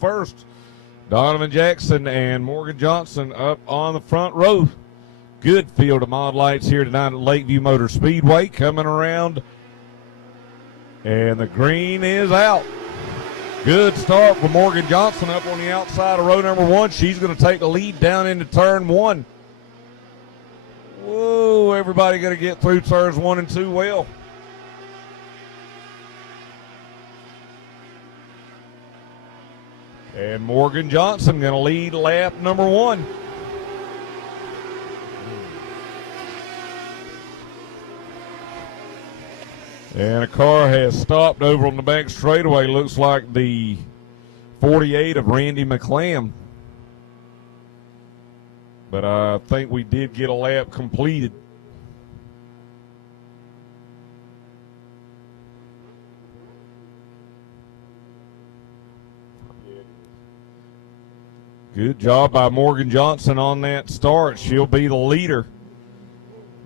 first. Donovan Jackson and Morgan Johnson up on the front row. Good field of mod lights here tonight at Lakeview Motor Speedway. Coming around, and the green is out. Good start for Morgan Johnson up on the outside of row number one. She's going to take the lead down into turn one. Whoa, everybody going to get through turns 1 and 2 well. And Morgan Johnson going to lead lap number one. And a car has stopped over on the back straightaway. Looks like the 48 of Randy McClam. But I think we did get a lap completed. Good job by Morgan Johnson on that start. She'll be the leader.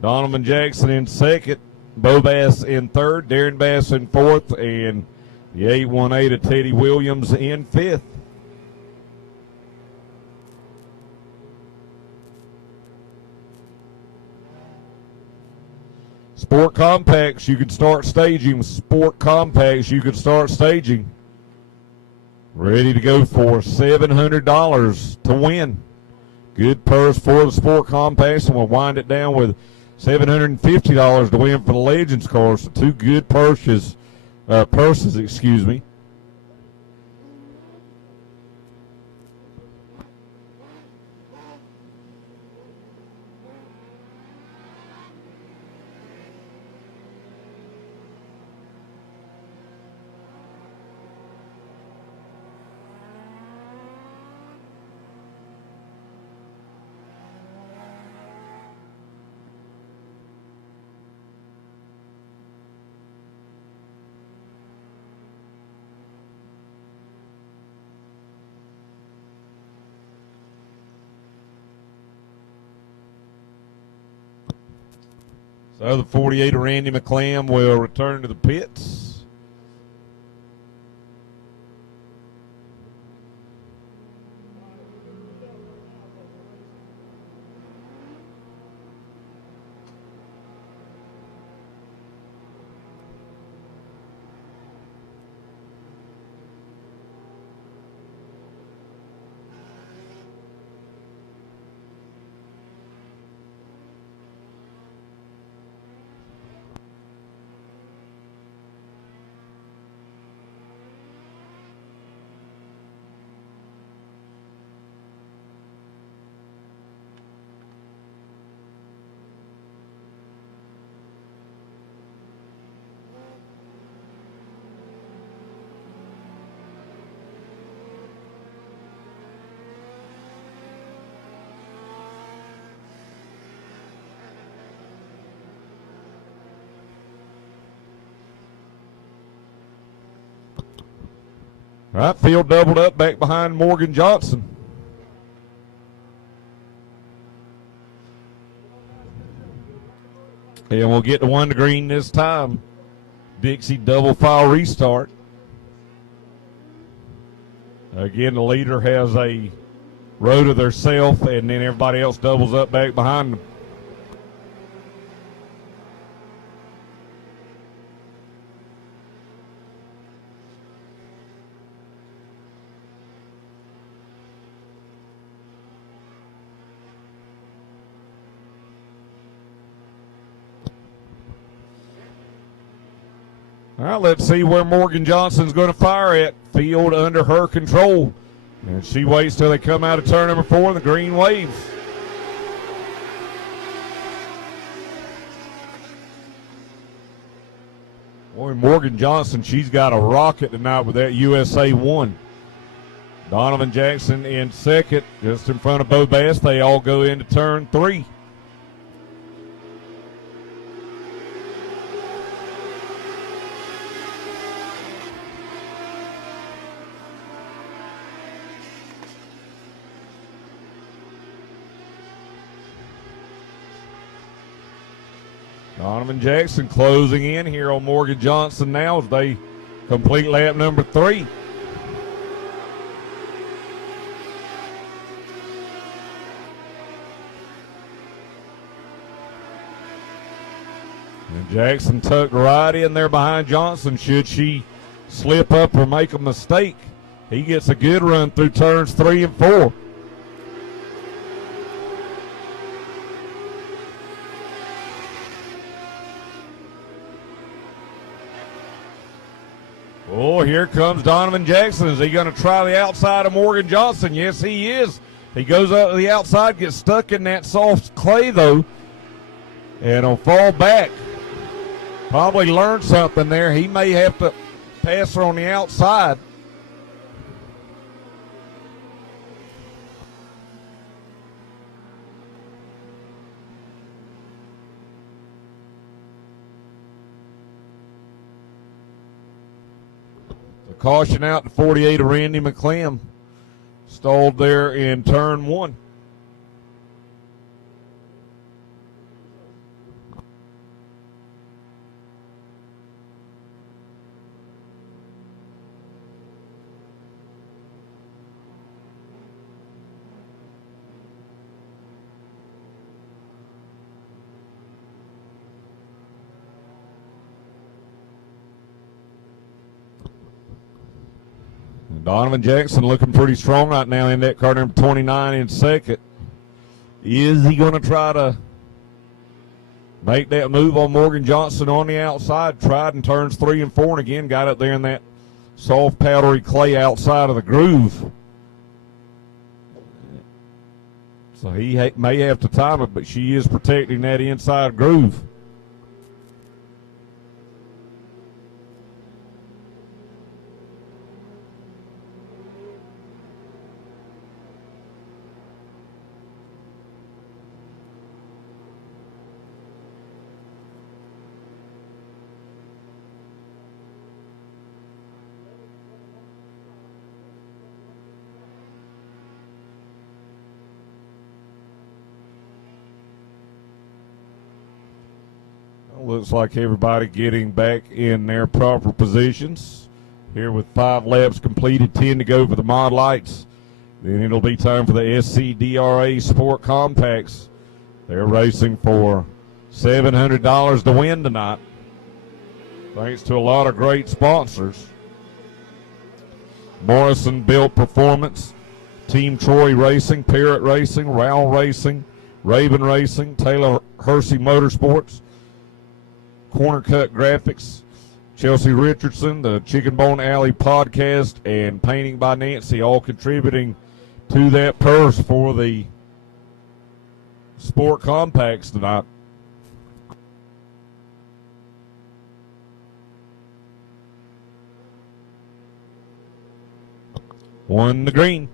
Donovan Jackson in second. Bo Bass in third, Darren Bass in fourth, and the 818 of Teddy Williams in fifth. Sport Compacts, you can start staging. Sport Compacts, you can start staging. Ready to go for $700 to win. Good purse for the Sport Compacts, and we'll wind it down with $750 to win for the Legends car. So two good purses. So the 48 of Randy McClam will return to the pits. All right, field doubled up back behind Morgan Johnson. And we'll get to one to green this time. Dixie double file restart. Again, the leader has a row to theirself, and then everybody else doubles up back behind them. All right, let's see where Morgan Johnson's going to fire at. Field under her control. And she waits till they come out of turn number 4, the green waves. Boy, Morgan Johnson, she's got a rocket tonight with that USA 1. Donovan Jackson in second, just in front of Bo Bass. They all go into turn 3. Donovan Jackson closing in here on Morgan Johnson now as they complete lap number 3. And Jackson tucked right in there behind Johnson. Should she slip up or make a mistake, he gets a good run through turns 3 and 4. Oh, here comes Donovan Jackson. Is he going to try the outside of Morgan Johnson? Yes, he is. He goes up to the outside, gets stuck in that soft clay, though, and will fall back. Probably learned something there. He may have to pass her on the outside. The caution out to 48 of Randy McClem. Stalled there in turn 1. Donovan Jackson looking pretty strong right now in that car, number 29 in second. Is he going to try to make that move on Morgan Johnson on the outside? Tried in turns 3 and 4, and again got up there in that soft powdery clay outside of the groove. So he may have to time it, but she is protecting that inside groove. Looks like everybody getting back in their proper positions. Here with 5 laps completed, 10 to go for the mod lights. Then it'll be time for the SCDRA Sport Compacts. They're racing for $700 to win tonight, thanks to a lot of great sponsors. Morrison Built Performance, Team Troy Racing, Parrott Racing, Rowell Racing, Raven Racing, Taylor Hersey Motorsports, Corner Cut Graphics, Chelsea Richardson, the Chicken Bone Alley Podcast, and Painting by Nancy, all contributing to that purse for the Sport Compacts tonight. One the green.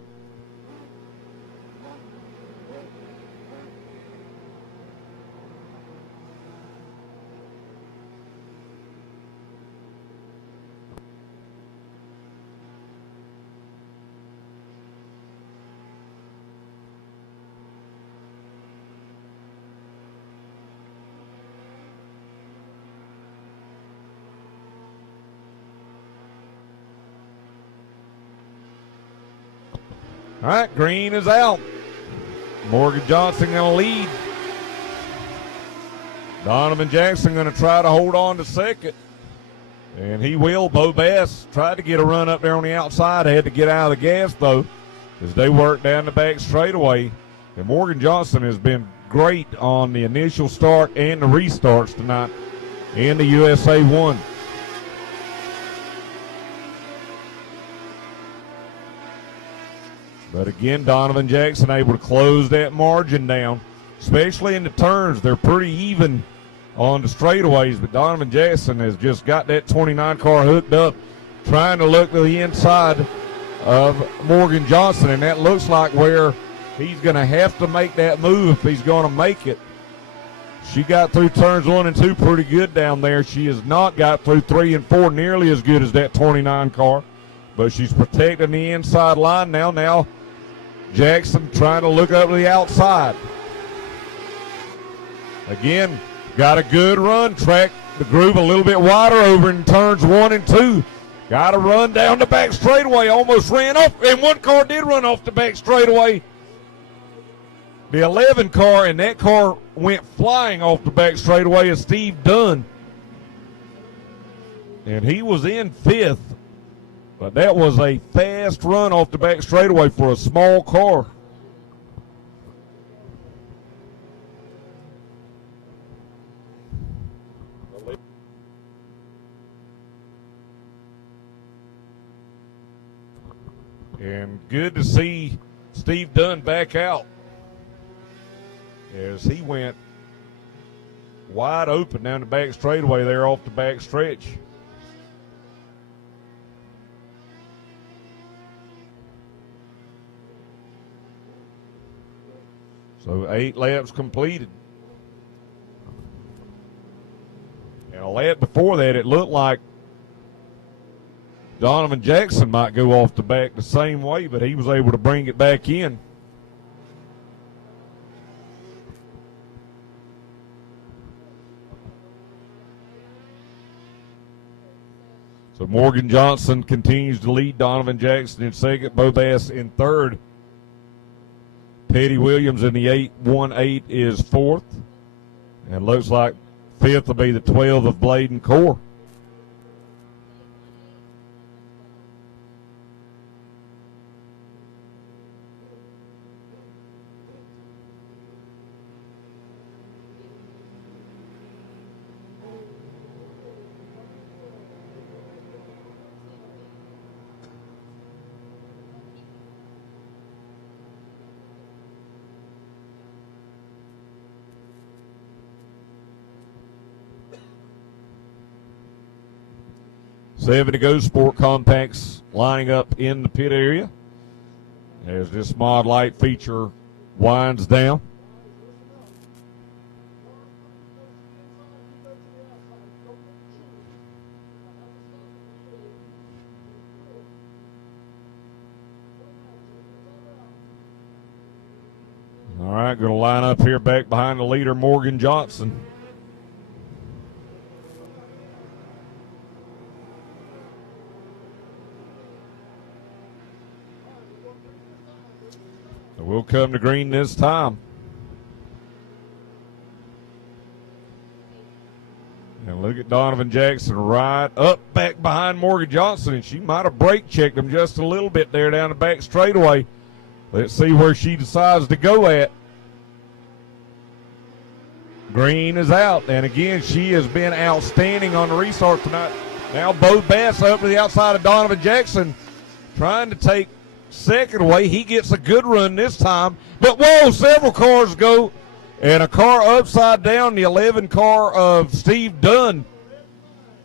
All right, green is out. Morgan Johnson going to lead. Donovan Jackson going to try to hold on to second. And he will. Bo Bass tried to get a run up there on the outside. Had to get out of the gas, though, as they work down the back straightaway. And Morgan Johnson has been great on the initial start and the restarts tonight in the USA 1. But again, Donovan Jackson able to close that margin down, especially in the turns. They're pretty even on the straightaways, but Donovan Jackson has just got that 29 car hooked up, trying to look to the inside of Morgan Johnson, and that looks like where he's going to have to make that move if he's going to make it. She got through turns 1 and 2 pretty good down there. She has not got through 3 and 4 nearly as good as that 29 car, but she's protecting the inside line now. Now Jackson trying to look up to the outside. Again, got a good run. Track the groove a little bit wider over in turns 1 and 2. Got to run down the back straightaway. Almost ran off, and one car did run off the back straightaway. the 11 car, and that car went flying off the back straightaway of Steve Dunn. And he was in 5th. But that was a fast run off the back straightaway for a small car. And good to see Steve Dunn back out as he went wide open down the back straightaway there off the back stretch. So 8 laps completed. And a lap before that, it looked like Donovan Jackson might go off the back the same way, but he was able to bring it back in. So Morgan Johnson continues to lead Donovan Jackson in second, Bobass in third. Petty Williams in the 8-1-8 is fourth. And looks like fifth will be the 12 of Bladen Core. Seven to go. Sport Compacts lining up in the pit area as this mod light feature winds down. All right, going to line up here back behind the leader, Morgan Johnson. We'll come to green this time. And look at Donovan Jackson right up back behind Morgan Johnson, and she might have brake checked him just a little bit there down the back straightaway. Let's see where she decides to go at. Green is out, and again, she has been outstanding on the restart tonight. Now Bo Bass up to the outside of Donovan Jackson, trying to take second away. He gets a good run this time, but whoa, several cars go, and a car upside down, the 11 car of Steve Dunn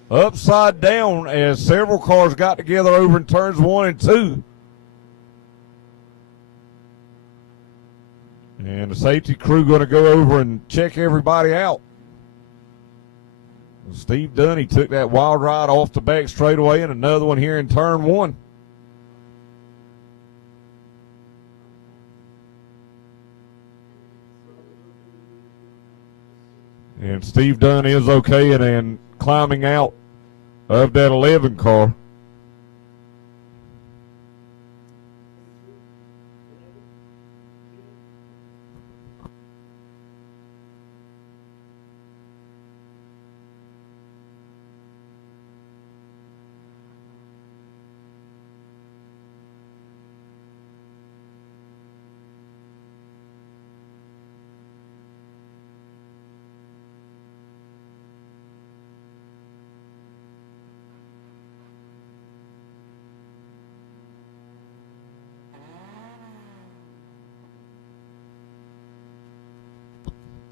upside down as several cars got together over in turns 1 and 2. And the safety crew going to go over and check everybody out. Steve Dunn, he took that wild ride off the back straightaway, and another one here in turn 1. And Steve Dunn is okay and climbing out of that 11 car.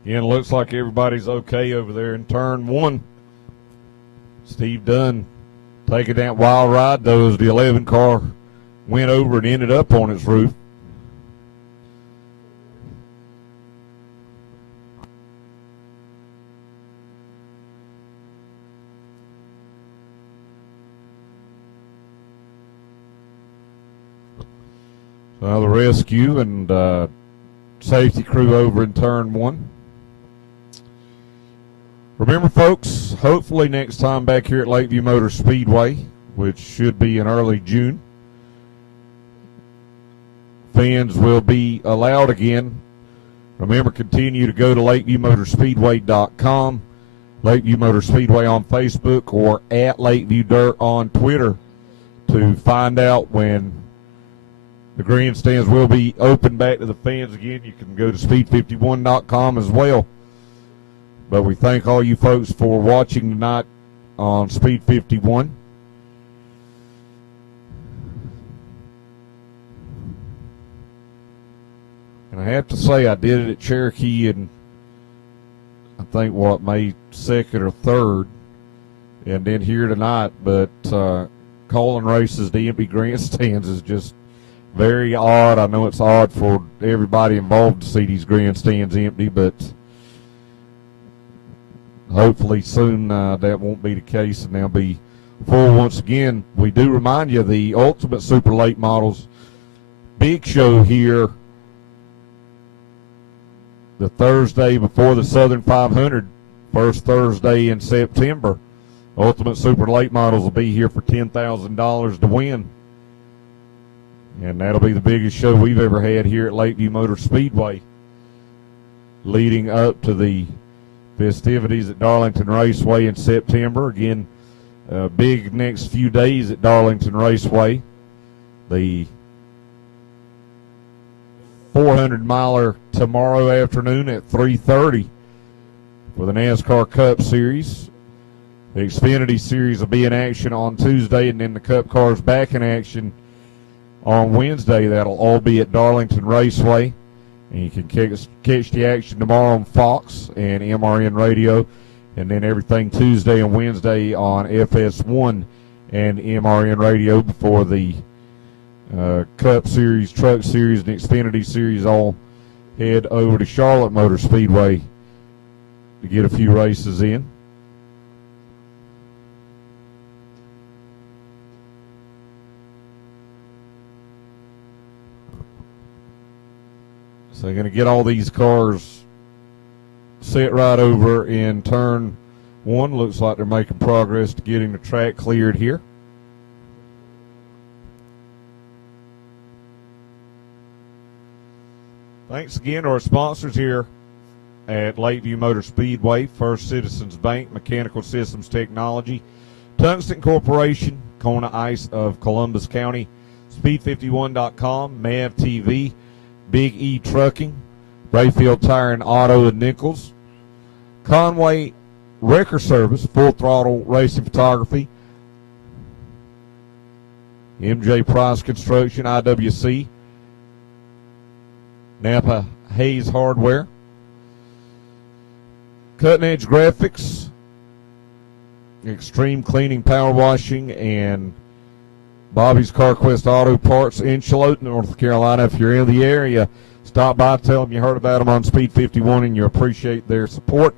Again, looks like everybody's okay over there in turn 1. Steve Dunn taking that wild ride, though, as the 11 car went over and ended up on its roof. So now the rescue and safety crew over in turn 1. Remember, folks, hopefully next time back here at Lakeview Motor Speedway, which should be in early June, fans will be allowed again Remember, continue to go to LakeviewMotorspeedway.com, Lakeview Motor Speedway on Facebook, or at Lakeview Dirt on Twitter to find out when the grandstands will be open back to the fans again. You can go to speed51.com as well. But we thank all you folks for watching tonight on Speed 51. And I have to say, I did it at Cherokee in, I think, May 2nd or 3rd, and then here tonight. But calling races to empty grandstands is just very odd. I know it's odd for everybody involved to see these grandstands empty, but hopefully soon that won't be the case, and they'll be full once again. We do remind you, the Ultimate Super Late Models big show here the Thursday before the Southern 500, first Thursday in September. Ultimate Super Late Models will be here for $10,000 to win. And that'll be the biggest show we've ever had here at Lakeview Motor Speedway, leading up to the festivities at Darlington Raceway in September. Again, big next few days at Darlington Raceway. The 400-miler tomorrow afternoon at 3:30 for the NASCAR Cup Series. The Xfinity Series will be in action on Tuesday, and then the Cup cars back in action on Wednesday. That'll all be at Darlington Raceway. And you can catch the action tomorrow on Fox and MRN Radio, and then everything Tuesday and Wednesday on FS1 and MRN Radio before the Cup Series, Truck Series, and Xfinity Series all head over to Charlotte Motor Speedway to get a few races in. So they're going to get all these cars set right over in turn one. Looks like they're making progress to getting the track cleared here. Thanks again to our sponsors here at Lakeview Motor Speedway: First Citizens Bank, Mechanical Systems Technology, Tungsten Corporation, Kona Ice of Columbus County, Speed51.com, MAV TV, Big E Trucking, Brayfield Tire and Auto in Nichols, Conway Wrecker Service, Full Throttle Racing Photography, MJ Price Construction, IWC, Napa Hayes Hardware, Cutting Edge Graphics, Extreme Cleaning, Power Washing, and Bobby's CarQuest Auto Parts in Charlotte, North Carolina. If you're in the area, stop by, tell them you heard about them on Speed 51, and you appreciate their support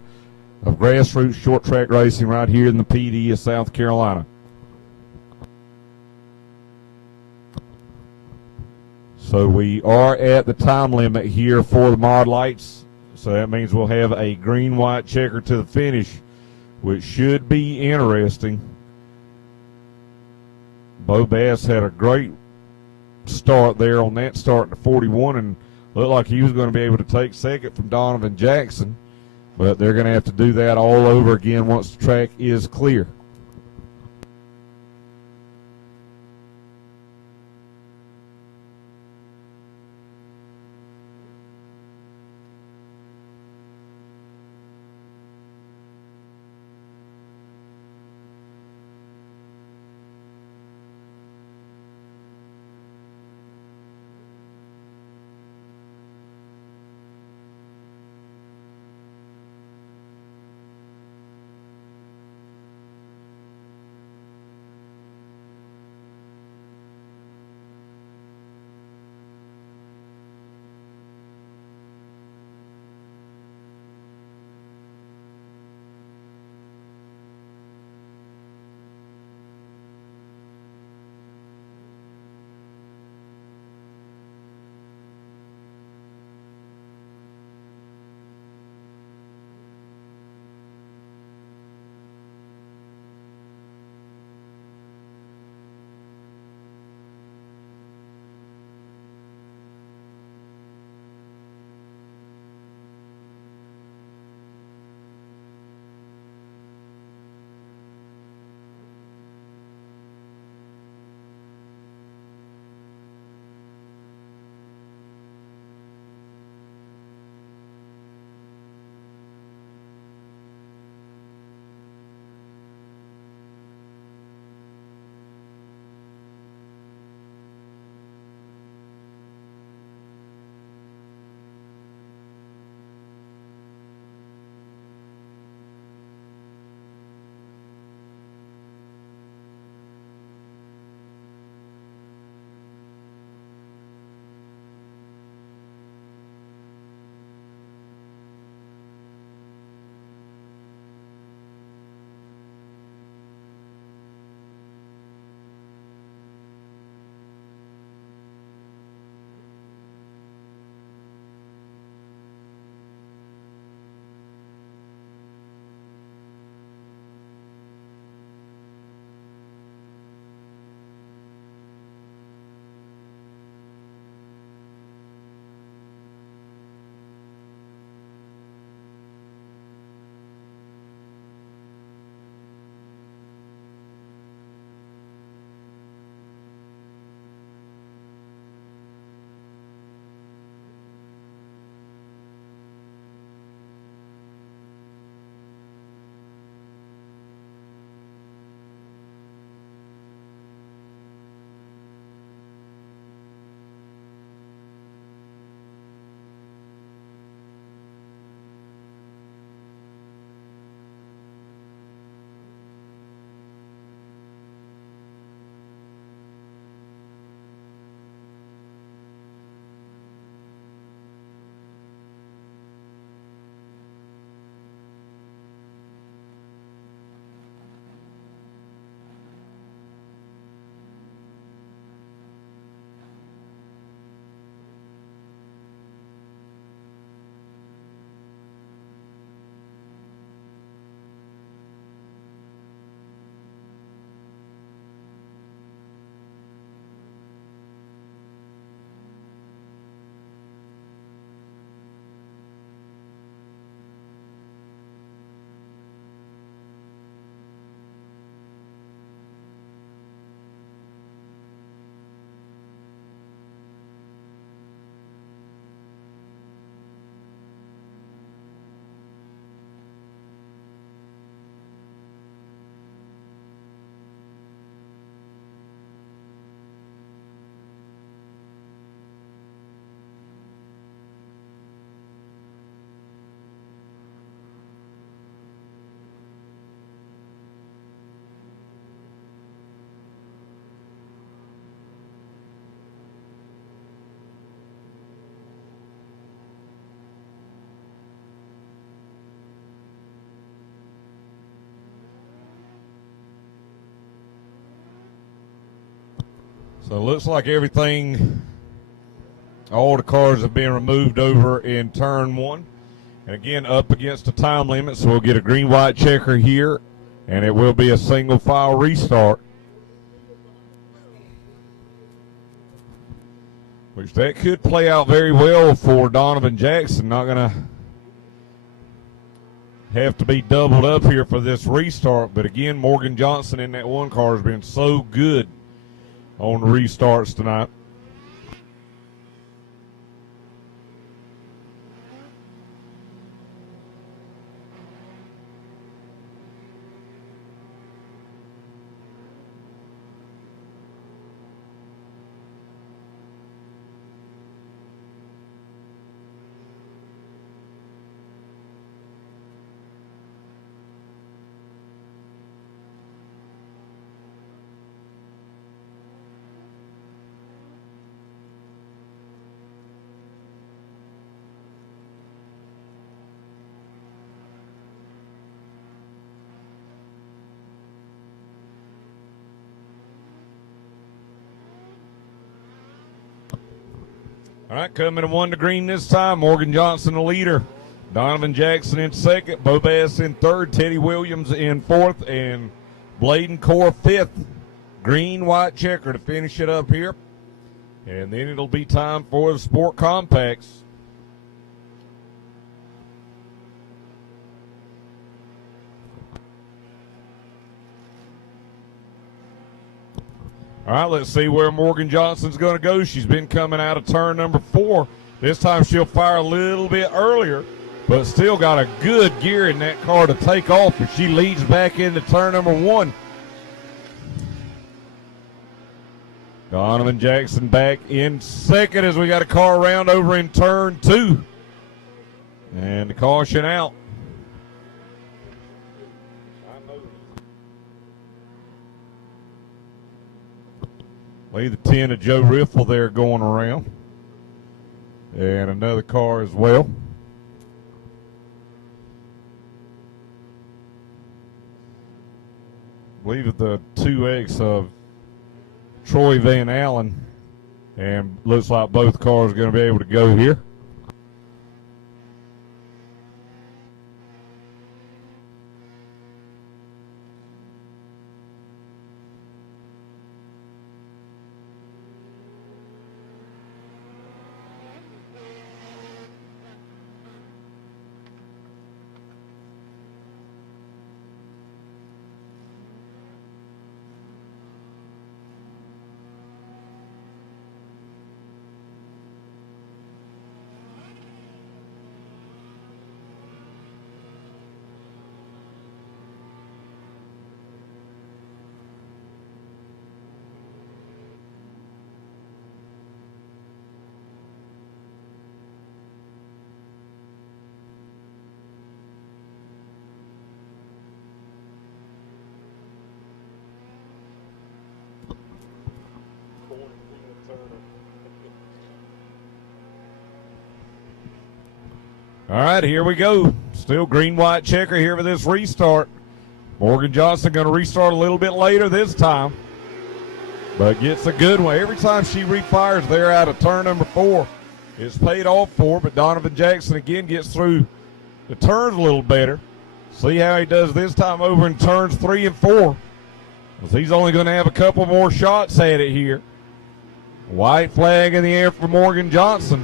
of grassroots short track racing right here in the PD of South Carolina. So we are at the time limit here for the mod lights. So that means we'll have a green-white checker to the finish, which should be interesting. Bo Bass had a great start there on that start to 41 and looked like he was going to be able to take second from Donovan Jackson. But they're going to have to do that all over again once the track is clear. So it looks like everything, all the cars have been removed over in turn one. And again, up against the time limit, so we'll get a green-white checker here, and it will be a single file restart. Which that could play out very well for Donovan Jackson. Not going to have to be doubled up here for this restart. But again, Morgan Johnson in that one car has been so good on the restarts tonight. All right, coming in 1 to green this time. Morgan Johnson, the leader. Donovan Jackson in second. Bobass in third. Teddy Williams in fourth. And Bladen Core fifth. Green, white checker to finish it up here. And then it'll be time for the Sport Compacts. All right, let's see where Morgan Johnson's going to go. She's been coming out of turn number 4. This time she'll fire a little bit earlier, but still got a good gear in that car to take off as she leads back into turn number 1. Donovan Jackson back in second as we got a car around over in turn 2. And the caution out. Leave the 10 of Joe Riffle there going around. And another car as well. I believe the 2X of Troy Van Allen. And looks like both cars are going to be able to go here. All right, here we go. Still green-white checker here for this restart. Morgan Johnson going to restart a little bit later this time, but gets a good one. Every time she refires there out of turn number 4, it's paid off for, but Donovan Jackson again gets through the turns a little better. See how he does this time over in turns 3 and 4. He's only going to have a couple more shots at it here. White flag in the air for Morgan Johnson.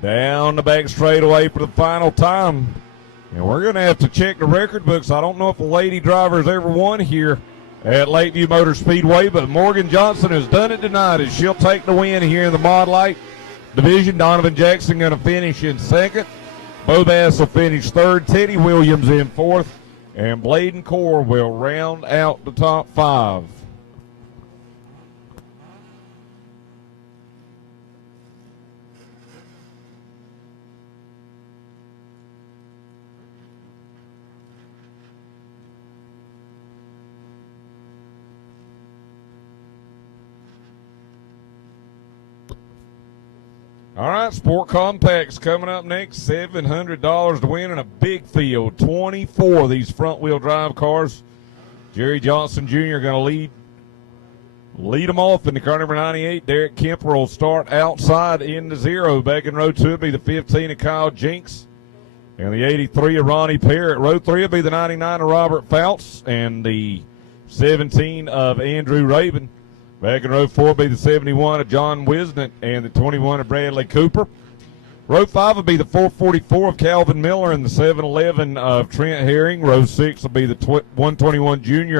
Down the back straightaway for the final time. And we're going to have to check the record books. I don't know if a lady driver has ever won here at Lakeview Motor Speedway, but Morgan Johnson has done it tonight as she'll take the win here in the Mod Light division. Donovan Jackson going to finish in second. Bobass will finish third. Teddy Williams in fourth. And Bladen Core will round out the top 5. All right, Sport Compacts coming up next. $700 to win in a big field. 24 of these front-wheel drive cars. Jerry Johnson Jr. going to lead them off in the car number 98. Derek Kemper will start outside into 0. Back in row 2 will be the 15 of Kyle Jinks. And the 83 of Ronnie Parrott. Row 3 will be the 99 of Robert Fouts. And the 17 of Andrew Raven. Back in row 4 will be the 71 of John Wisnant and the 21 of Bradley Cooper. Row 5 will be the 444 of Calvin Miller and the 711 of Trent Herring. Row 6 will be the 121 junior